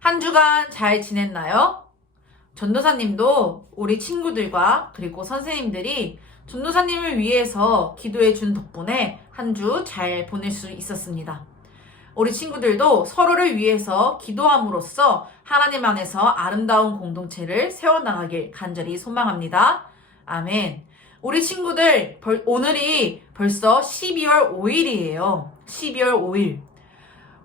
한 주간 잘 지냈나요? 전도사님도 우리 친구들과 그리고 선생님들이 전도사님을 위해서 기도해 준 덕분에 한 주 잘 보낼 수 있었습니다. 우리 친구들도 서로를 위해서 기도함으로써 하나님 안에서 아름다운 공동체를 세워나가길 간절히 소망합니다. 아멘. 우리 친구들, 벌- 오늘이 벌써 12월 5일이에요. 12월 5일.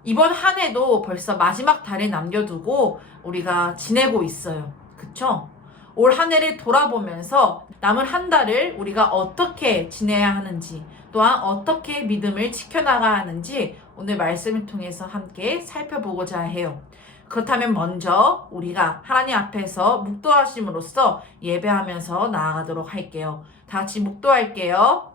이번 한 해도 벌써 마지막 달에 남겨두고 우리가 지내고 있어요. 그쵸? 올 한 해를 돌아보면서 남은 한 달을 우리가 어떻게 지내야 하는지, 또한 어떻게 믿음을 지켜나가야 하는지 오늘 말씀을 통해서 함께 살펴보고자 해요. 그렇다면 먼저 우리가 하나님 앞에서 묵도하심으로써 예배하면서 나아가도록 할게요. 다 같이 묵도할게요.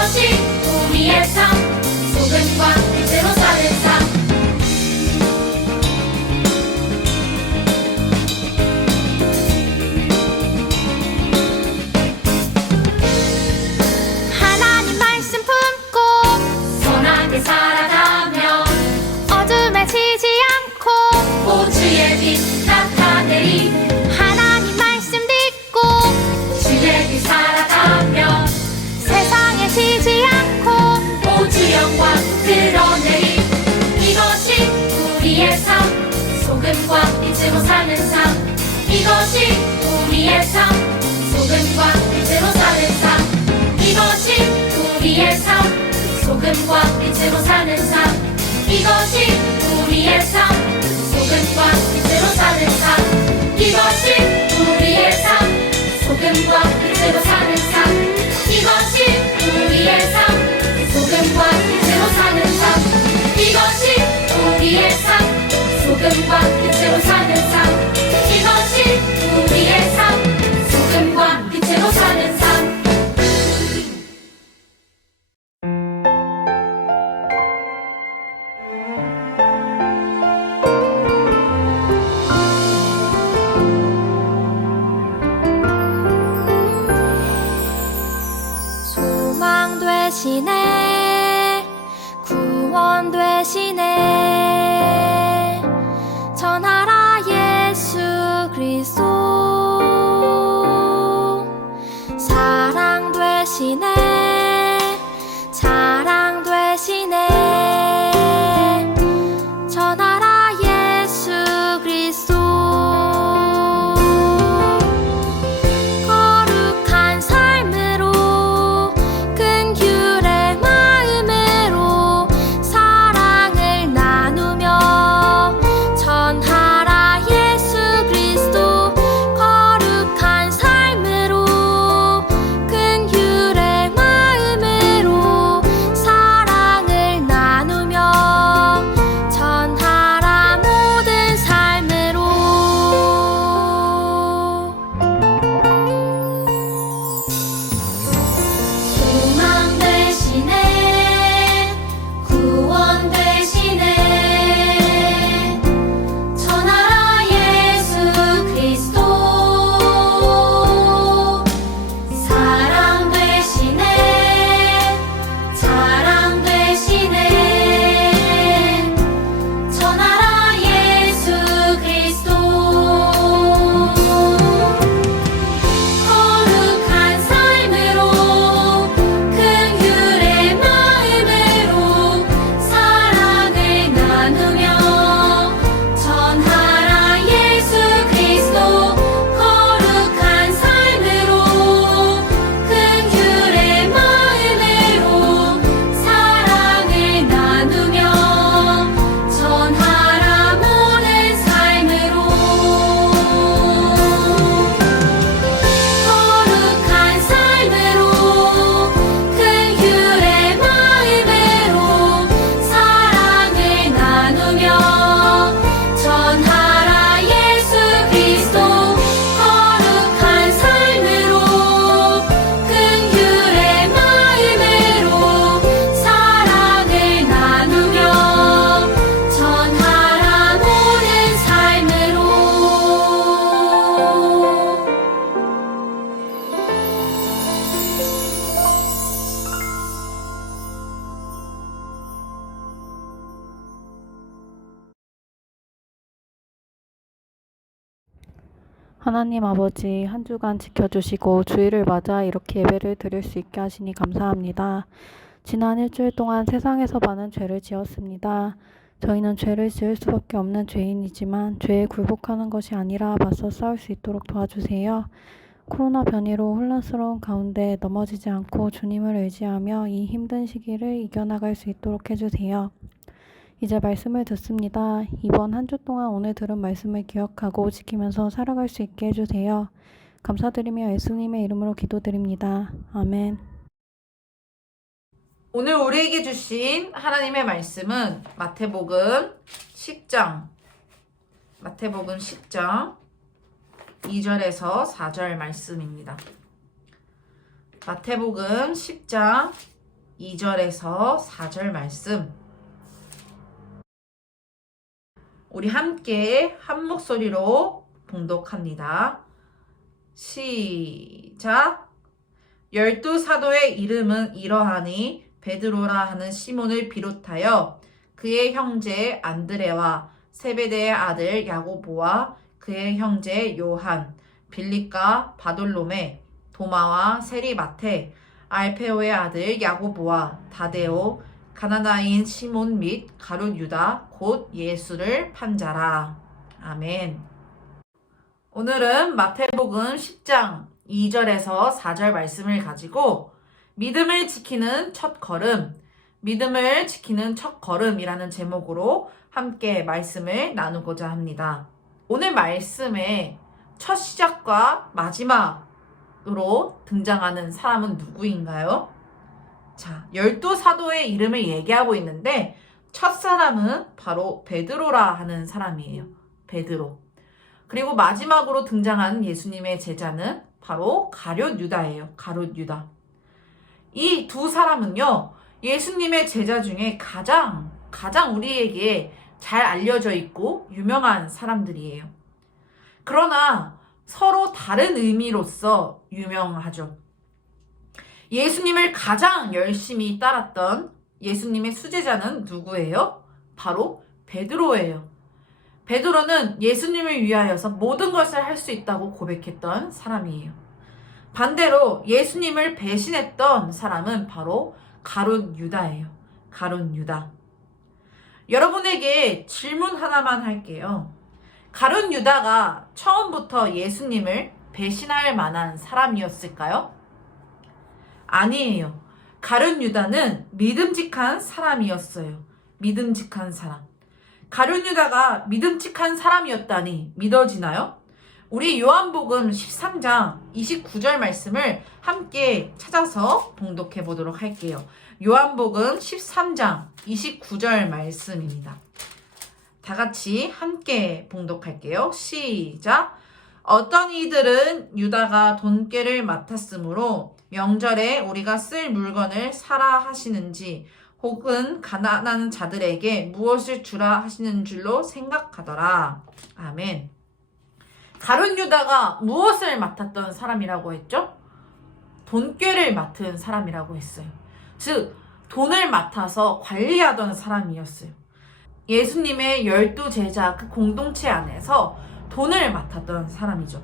것이 우리의 삶 이것이 우리의 삶. 소금과 빛으로 사는 삶. 이것이 우리의 삶. 소금과 빛으로 사는 삶. 이것이 우리의 삶. 소금과 빛으로 사는 삶 하나님 아버지, 한 주간 지켜주시고 주일을 맞아 이렇게 예배를 드릴 수 있게 하시니 감사합니다. 지난 일주일 동안 세상에서 많은 죄를 지었습니다. 저희는 죄를 지을 수밖에 없는 죄인이지만 죄에 굴복하는 것이 아니라 맞서 싸울 수 있도록 도와주세요. 코로나 변이로 혼란스러운 가운데 넘어지지 않고 주님을 의지하며 이 힘든 시기를 이겨나갈 수 있도록 해주세요. 이제 말씀을 듣습니다. 이번 한 주 동안 오늘 들은 말씀을 기억하고 지키면서 살아갈 수 있게 해주세요. 감사드리며 예수님의 이름으로 기도드립니다. 아멘. 오늘 우리에게 주신 하나님의 말씀은 마태복음 10장 마태복음 10장 2절에서 4절 말씀입니다. 마태복음 10장 2절에서 4절 말씀. 우리 함께 한 목소리로 봉독합니다. 시작. 열두 사도의 이름은 이러하니 베드로라 하는 시몬을 비롯하여 그의 형제 안드레와 세베대의 아들 야고보와 그의 형제 요한, 빌립과 바돌로메, 도마와 세리마테, 알페오의 아들 야고보와 다데오, 가나다인 시몬 및 가룟 유다 곧 예수를 판자라. 아멘. 오늘은 마태복음 10장 2절에서 4절 말씀을 가지고 믿음을 지키는 첫 걸음, 믿음을 지키는 첫 걸음이라는 제목으로 함께 말씀을 나누고자 합니다. 오늘 말씀의 첫 시작과 마지막으로 등장하는 사람은 누구인가요? 자, 열두 사도의 이름을 얘기하고 있는데 첫 사람은 바로 베드로라 하는 사람이에요. 베드로. 그리고 마지막으로 등장한 예수님의 제자는 바로 가룟 유다예요. 가룟 유다. 이 두 사람은요, 예수님의 제자 중에 가장, 가장 우리에게 잘 알려져 있고 유명한 사람들이에요. 그러나 서로 다른 의미로서 유명하죠. 예수님을 가장 열심히 따랐던 예수님의 수제자는 누구예요? 바로 베드로예요. 베드로는 예수님을 위하여서 모든 것을 할 수 있다고 고백했던 사람이에요. 반대로 예수님을 배신했던 사람은 바로 가룟 유다예요. 가룟 유다. 여러분에게 질문 하나만 할게요. 가룟 유다가 처음부터 예수님을 배신할 만한 사람이었을까요? 아니에요. 가룟 유다는 믿음직한 사람이었어요. 믿음직한 사람. 가룟 유다가 믿음직한 사람이었다니 믿어지나요? 우리 요한복음 13장 29절 말씀을 함께 찾아서 봉독해 보도록 할게요. 요한복음 13장 29절 말씀입니다. 다 같이 함께 봉독할게요. 시작. 어떤 이들은 유다가 돈꾀를 맡았으므로 명절에 우리가 쓸 물건을 사라 하시는지 혹은 가난한 자들에게 무엇을 주라 하시는 줄로 생각하더라. 아멘. 가룟 유다가 무엇을 맡았던 사람이라고 했죠? 돈꾀를 맡은 사람이라고 했어요. 즉, 돈을 맡아서 관리하던 사람이었어요. 예수님의 열두 제자 그 공동체 안에서 돈을 맡았던 사람이죠.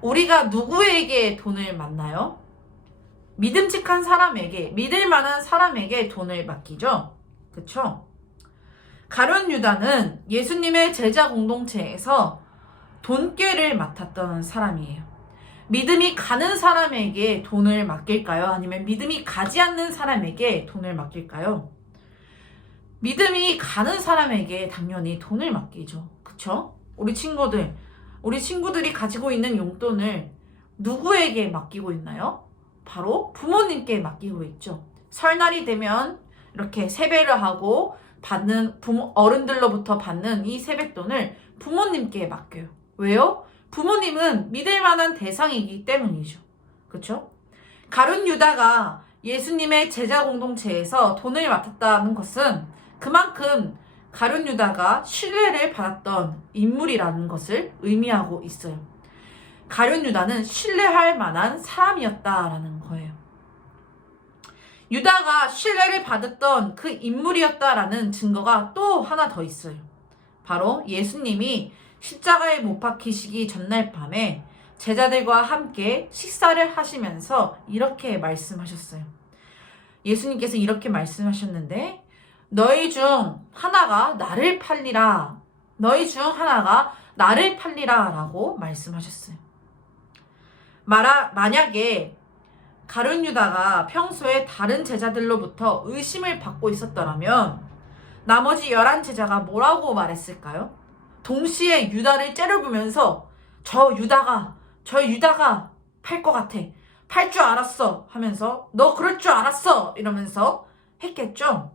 우리가 누구에게 돈을 맡나요? 믿음직한 사람에게, 믿을 만한 사람에게 돈을 맡기죠. 그쵸? 가룟 유다는 예수님의 제자 공동체에서 돈꾀를 맡았던 사람이에요. 믿음이 가는 사람에게 돈을 맡길까요? 아니면 믿음이 가지 않는 사람에게 돈을 맡길까요? 믿음이 가는 사람에게 당연히 돈을 맡기죠. 그쵸? 우리 친구들, 우리 친구들이 가지고 있는 용돈을 누구에게 맡기고 있나요? 바로 부모님께 맡기고 있죠. 설날이 되면 이렇게 세배를 하고 받는 부모, 어른들로부터 받는 이 세뱃돈을 부모님께 맡겨요. 왜요? 부모님은 믿을 만한 대상이기 때문이죠. 그쵸? 가룟 유다가 예수님의 제자 공동체에서 돈을 맡았다는 것은 그만큼 가룟 유다가 신뢰를 받았던 인물이라는 것을 의미하고 있어요. 가룟 유다는 신뢰할 만한 사람이었다라는 거예요. 유다가 신뢰를 받았던 그 인물이었다라는 증거가 또 하나 더 있어요. 바로 예수님이 십자가에 못 박히시기 전날 밤에 제자들과 함께 식사를 하시면서 이렇게 말씀하셨어요. 예수님께서 이렇게 말씀하셨는데, 너희 중 하나가 나를 팔리라. 너희 중 하나가 나를 팔리라. 라고 말씀하셨어요. 마라, 만약에 가룟 유다가 평소에 다른 제자들로부터 의심을 받고 있었더라면 나머지 열한 제자가 뭐라고 말했을까요? 동시에 유다를 째려보면서 저 유다가 저 유다가 팔 것 같아 팔 줄 알았어 하면서 너 그럴 줄 알았어 이러면서 했겠죠.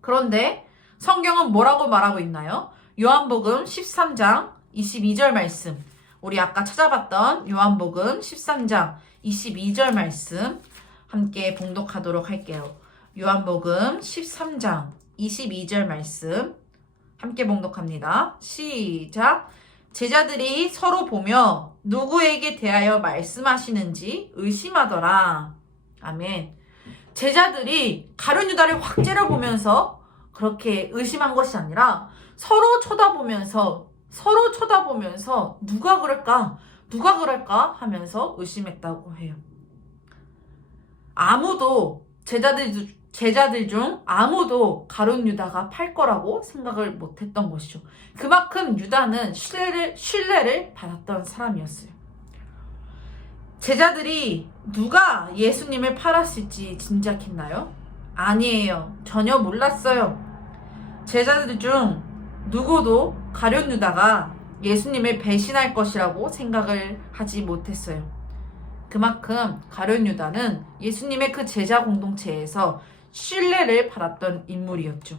그런데 성경은 뭐라고 말하고 있나요? 요한복음 13장 22절 말씀 우리 아까 찾아봤던 요한복음 13장 22절 말씀 함께 봉독하도록 할게요. 요한복음 13장 22절 말씀 함께 봉독합니다. 시작. 제자들이 서로 보며 누구에게 대하여 말씀하시는지 의심하더라. 아멘. 제자들이 가룟 유다를 확 째려보면서 그렇게 의심한 것이 아니라 서로 쳐다보면서 서로 쳐다보면서 누가 그럴까? 누가 그럴까? 하면서 의심했다고 해요. 아무도 제자들 제자들 중 아무도 가룟 유다가 팔 거라고 생각을 못 했던 것이죠. 그만큼 유다는 신뢰를 신뢰를 받았던 사람이었어요. 제자들이 누가 예수님을 팔았을지 짐작했나요? 아니에요. 전혀 몰랐어요. 제자들 중 누구도 가룟 유다가 예수님을 배신할 것이라고 생각을 하지 못했어요. 그만큼 가룟 유다는 예수님의 그 제자 공동체에서 신뢰를 받았던 인물이었죠.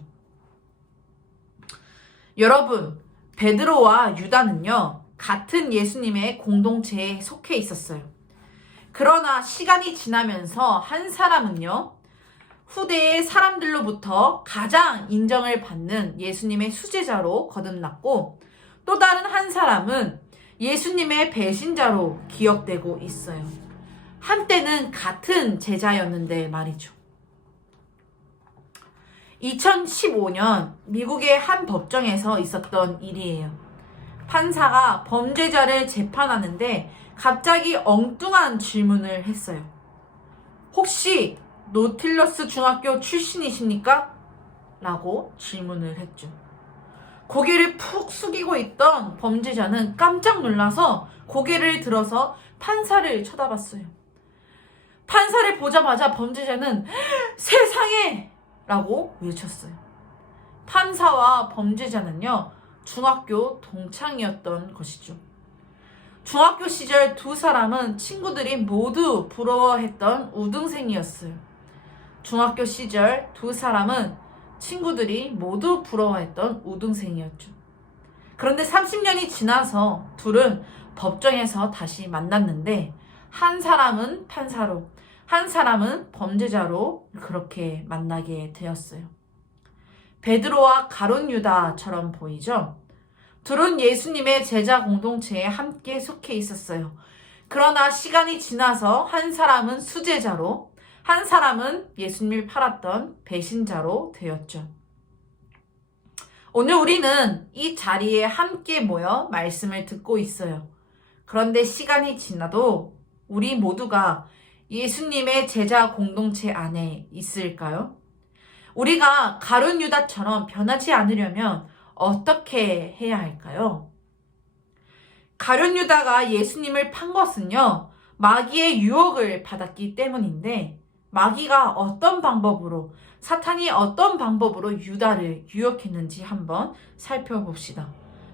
여러분, 베드로와 유다는요, 같은 예수님의 공동체에 속해 있었어요. 그러나 시간이 지나면서 한 사람은요, 후대의 사람들로부터 가장 인정을 받는 예수님의 수제자로 거듭났고, 또 다른 한 사람은 예수님의 배신자로 기억되고 있어요. 한때는 같은 제자였는데 말이죠. 2015년 미국의 한 법정에서 있었던 일이에요. 판사가 범죄자를 재판하는데 갑자기 엉뚱한 질문을 했어요. 혹시 노틸러스 중학교 출신이십니까? 라고 질문을 했죠. 고개를 푹 숙이고 있던 범죄자는 깜짝 놀라서 고개를 들어서 판사를 쳐다봤어요. 판사를 보자마자 범죄자는 세상에! 라고 외쳤어요. 판사와 범죄자는요, 중학교 동창이었던 것이죠. 중학교 시절 두 사람은 친구들이 모두 부러워했던 우등생이었어요. 중학교 시절 두 사람은 친구들이 모두 부러워했던 우등생이었죠. 그런데 30년이 지나서 둘은 법정에서 다시 만났는데 한 사람은 판사로, 한 사람은 범죄자로 그렇게 만나게 되었어요. 베드로와 가론 유다처럼 보이죠? 둘은 예수님의 제자 공동체에 함께 속해 있었어요. 그러나 시간이 지나서 한 사람은 수제자로, 한 사람은 예수님을 팔았던 배신자로 되었죠. 오늘 우리는 이 자리에 함께 모여 말씀을 듣고 있어요. 그런데 시간이 지나도 우리 모두가 예수님의 제자 공동체 안에 있을까요? 우리가 가룟 유다처럼 변하지 않으려면 어떻게 해야 할까요? 가룟 유다가 예수님을 판 것은요, 마귀의 유혹을 받았기 때문인데, 마귀가 어떤 방법으로, 사탄이 어떤 방법으로 유다를 유혹했는지 한번 살펴봅시다.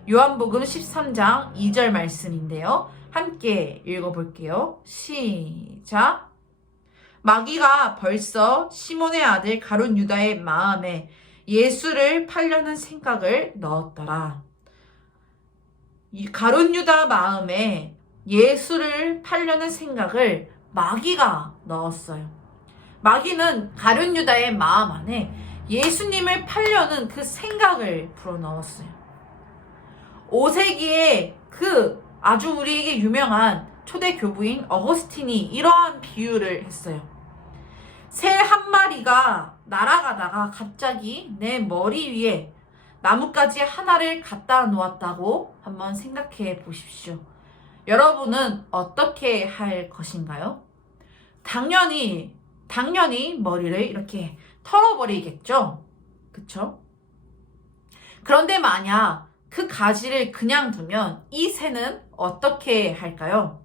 요한복음 13장 2절 말씀인데요. 함께 읽어볼게요. 시작. 마귀가 벌써 시몬의 아들 가룟 유다의 마음에 예수를 팔려는 생각을 넣었더라. 이 가룟 유다 마음에 예수를 팔려는 생각을 마귀가 넣었어요. 마귀는 가룟 유다의 마음 안에 예수님을 팔려는 그 생각을 불어넣었어요. 5세기에 그 아주 우리에게 유명한 초대 교부인 어거스틴이 이러한 비유를 했어요. 새 한 마리가 날아가다가 갑자기 내 머리 위에 나뭇가지 하나를 갖다 놓았다고 한번 생각해 보십시오. 여러분은 어떻게 할 것인가요? 당연히, 당연히 머리를 이렇게 털어버리겠죠? 그쵸? 그런데 만약 그 가지를 그냥 두면 이 새는 어떻게 할까요?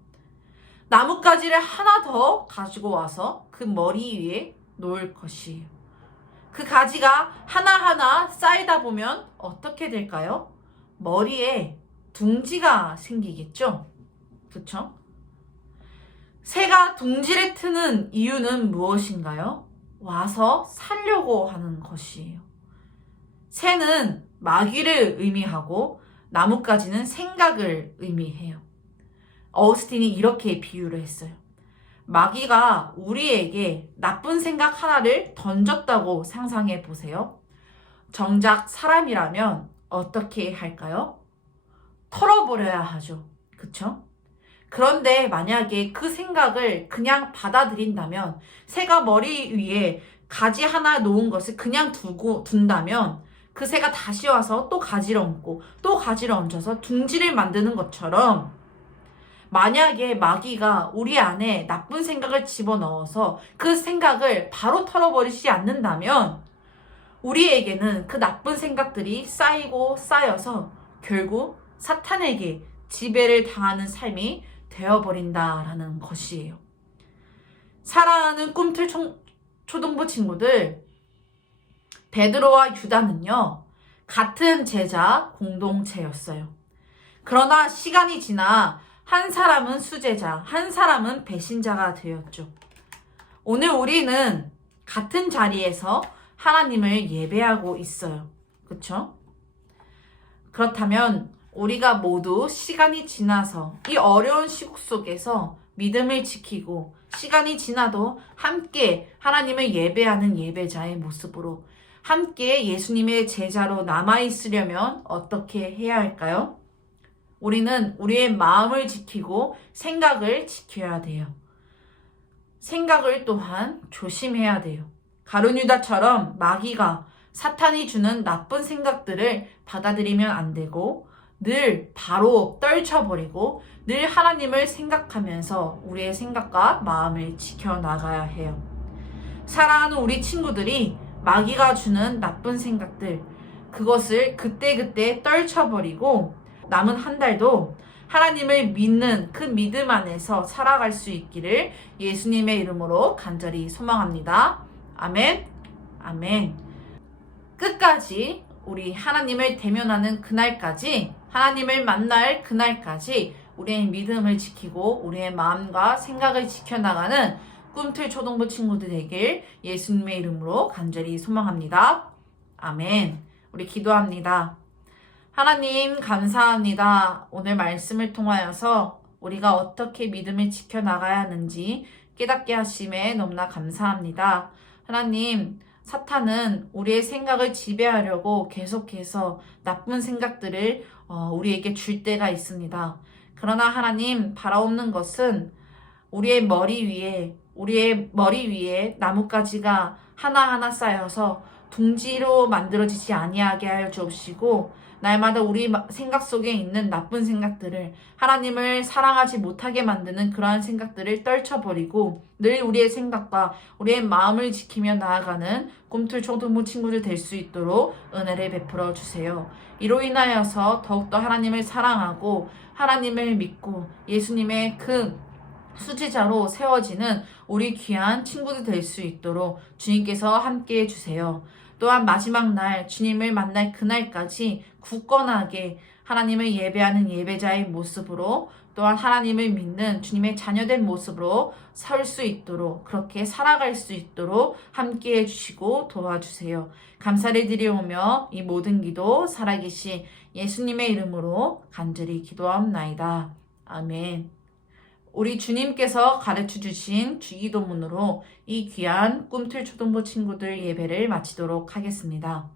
나뭇가지를 하나 더 가지고 와서 그 머리 위에 놓을 것이에요. 그 가지가 하나하나 쌓이다 보면 어떻게 될까요? 머리에 둥지가 생기겠죠? 그쵸? 새가 둥지를 트는 이유는 무엇인가요? 와서 살려고 하는 것이에요. 새는 마귀를 의미하고 나뭇가지는 생각을 의미해요. 어우스틴이 이렇게 비유를 했어요. 마귀가 우리에게 나쁜 생각 하나를 던졌다고 상상해 보세요. 정작 사람이라면 어떻게 할까요? 털어버려야 하죠. 그쵸? 그런데 만약에 그 생각을 그냥 받아들인다면 새가 머리 위에 가지 하나 놓은 것을 그냥 두고 둔다면 그 새가 다시 와서 또 가지를 얹고 또 가지를 얹어서 둥지를 만드는 것처럼 만약에 마귀가 우리 안에 나쁜 생각을 집어넣어서 그 생각을 바로 털어버리지 않는다면 우리에게는 그 나쁜 생각들이 쌓이고 쌓여서 결국 사탄에게 지배를 당하는 삶이 되어버린다라는 것이에요. 사랑하는 꿈틀 총- 초등부 친구들, 베드로와 유다는요, 같은 제자 공동체였어요. 그러나 시간이 지나 한 사람은 수제자, 한 사람은 배신자가 되었죠. 오늘 우리는 같은 자리에서 하나님을 예배하고 있어요. 그쵸? 그렇다면 우리가 모두 시간이 지나서 이 어려운 시국 속에서 믿음을 지키고 시간이 지나도 함께 하나님을 예배하는 예배자의 모습으로 함께 예수님의 제자로 남아있으려면 어떻게 해야 할까요? 우리는 우리의 마음을 지키고 생각을 지켜야 돼요. 생각을 또한 조심해야 돼요. 가룟유다처럼 마귀가 사탄이 주는 나쁜 생각들을 받아들이면 안 되고 늘 바로 떨쳐버리고 늘 하나님을 생각하면서 우리의 생각과 마음을 지켜나가야 해요. 사랑하는 우리 친구들이 마귀가 주는 나쁜 생각들, 그것을 그때그때 떨쳐버리고 남은 한 달도 하나님을 믿는 그 믿음 안에서 살아갈 수 있기를 예수님의 이름으로 간절히 소망합니다. 아멘. 아멘. 끝까지 우리 하나님을 대면하는 그날까지 하나님을 만날 그날까지 우리의 믿음을 지키고 우리의 마음과 생각을 지켜나가는 꿈틀 초등부 친구들 되길 예수님의 이름으로 간절히 소망합니다. 아멘. 우리 기도합니다. 하나님 감사합니다. 오늘 말씀을 통하여서 우리가 어떻게 믿음을 지켜나가야 하는지 깨닫게 하심에 너무나 감사합니다. 하나님, 사탄은 우리의 생각을 지배하려고 계속해서 나쁜 생각들을 어, 우리에게 줄 때가 있습니다. 그러나 하나님, 바라옵는 것은 우리의 머리 위에, 우리의 머리 위에 나뭇가지가 하나하나 쌓여서 둥지로 만들어지지 아니하게 하여 주옵시고, 날마다 우리 마- 생각 속에 있는 나쁜 생각들을 하나님을 사랑하지 못하게 만드는 그러한 생각들을 떨쳐버리고 늘 우리의 생각과 우리의 마음을 지키며 나아가는 꿈틀 초등부 친구들 될 수 있도록 은혜를 베풀어 주세요. 이로 인하여서 더욱더 하나님을 사랑하고 하나님을 믿고 예수님의 그 수지자로 세워지는 우리 귀한 친구들 될 수 있도록 주님께서 함께 해주세요. 또한 마지막 날 주님을 만날 그날까지 굳건하게 하나님을 예배하는 예배자의 모습으로 또한 하나님을 믿는 주님의 자녀된 모습으로 설 수 있도록 그렇게 살아갈 수 있도록 함께 해주시고 도와주세요. 감사를 드리오며 이 모든 기도 살아계신 예수님의 이름으로 간절히 기도하옵나이다. 아멘. 우리 주님께서 가르쳐 주신 주기도문으로 이 귀한 꿈틀 초등부 친구들 예배를 마치도록 하겠습니다.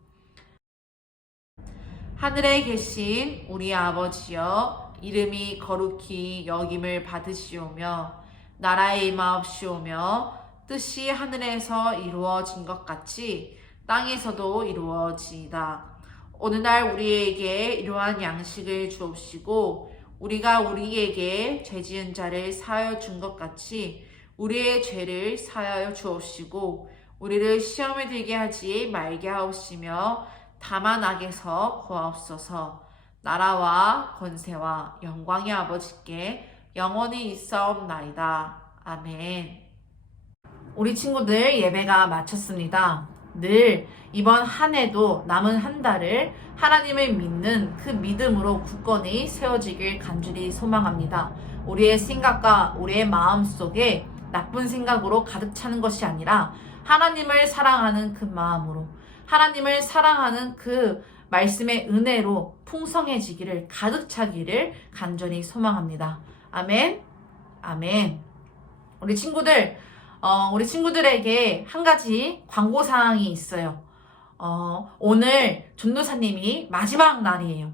하늘에 계신 우리 아버지여 이름이 거룩히 여김을 받으시오며 나라의 임하옵시오며 뜻이 하늘에서 이루어진 것 같이 땅에서도 이루어지이다. 오늘날 우리에게 이러한 양식을 주옵시고 우리가 우리에게 죄 지은 자를 사하여 준 것 같이 우리의 죄를 사하여 주옵시고 우리를 시험에 들게 하지 말게 하옵시며 다만 악에서 구하옵소서 나라와 권세와 영광의 아버지께 영원히 있사옵나이다. 아멘. 우리 친구들 예배가 마쳤습니다. 늘 이번 한 해도 남은 한 달을 하나님을 믿는 그 믿음으로 굳건히 세워지길 간절히 소망합니다. 우리의 생각과 우리의 마음 속에 나쁜 생각으로 가득 차는 것이 아니라 하나님을 사랑하는 그 마음으로 하나님을 사랑하는 그 말씀의 은혜로 풍성해지기를 가득 차기를 간절히 소망합니다. 아멘. 아멘. 우리 친구들, 어, 우리 친구들에게 한 가지 광고 사항이 있어요. 어, 오늘 전도사님이 마지막 날이에요.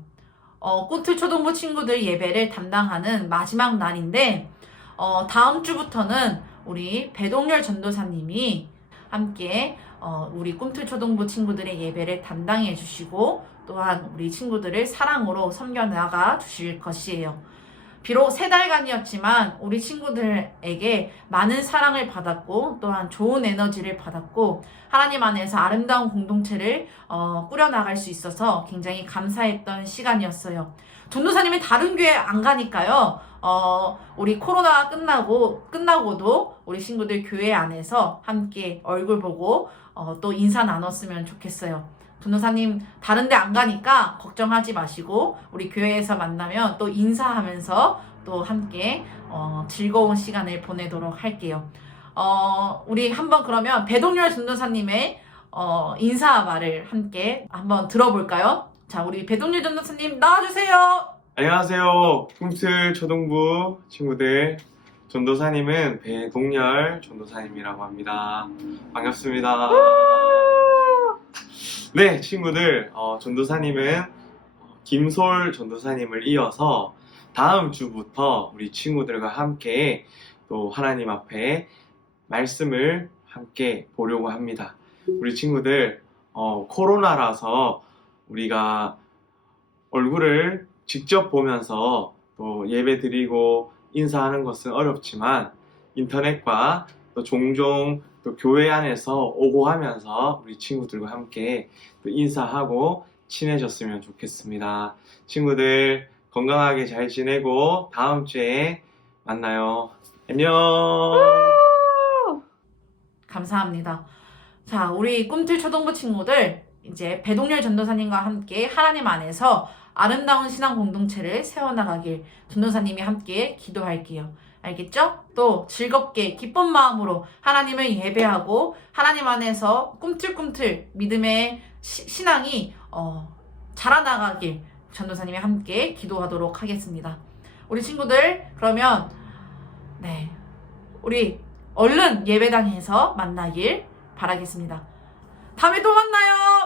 어, 꼬틀 초등부 친구들 예배를 담당하는 마지막 날인데, 어, 다음 주부터는 우리 배동열 전도사님이 함께 어, 우리 꿈틀 초등부 친구들의 예배를 담당해 주시고 또한 우리 친구들을 사랑으로 섬겨 나가 주실 것이에요. 비록 세 달간이었지만 우리 친구들에게 많은 사랑을 받았고 또한 좋은 에너지를 받았고 하나님 안에서 아름다운 공동체를 어, 꾸려나갈 수 있어서 굉장히 감사했던 시간이었어요. 전도사님은 다른 교회 안 가니까요. 어, 우리 코로나가 끝나고, 끝나고도 우리 친구들 교회 안에서 함께 얼굴 보고, 어, 또 인사 나눴으면 좋겠어요. 전도사님 다른 데 안 가니까 걱정하지 마시고, 우리 교회에서 만나면 또 인사하면서 또 함께, 어, 즐거운 시간을 보내도록 할게요. 어, 우리 한번 그러면 배동열 전도사님의, 어, 인사 말을 함께 한번 들어볼까요? 자, 우리 배동열 전도사님 나와주세요! 안녕하세요. 꿈틀 초등부 친구들. 전도사님은 배동열 전도사님이라고 합니다. 반갑습니다. 네, 친구들. 어, 전도사님은 어, 김솔 전도사님을 이어서 다음 주부터 우리 친구들과 함께 또 하나님 앞에 말씀을 함께 보려고 합니다. 우리 친구들, 어, 코로나라서 우리가 얼굴을 직접 보면서 또 예배 드리고 인사하는 것은 어렵지만 인터넷과 또 종종 또 교회 안에서 오고 하면서 우리 친구들과 함께 또 인사하고 친해졌으면 좋겠습니다. 친구들 건강하게 잘 지내고 다음 주에 만나요. 안녕. 감사합니다. 자, 우리 꿈틀 초등부 친구들, 이제 배동열 전도사님과 함께 하나님 안에서 아름다운 신앙 공동체를 세워나가길 전도사님이 함께 기도할게요. 알겠죠? 또 즐겁게 기쁜 마음으로 하나님을 예배하고 하나님 안에서 꿈틀꿈틀 믿음의 시- 신앙이 어, 자라나가길 전도사님이 함께 기도하도록 하겠습니다. 우리 친구들 그러면 네 우리 얼른 예배당에서 만나길 바라겠습니다. 다음에 또 만나요.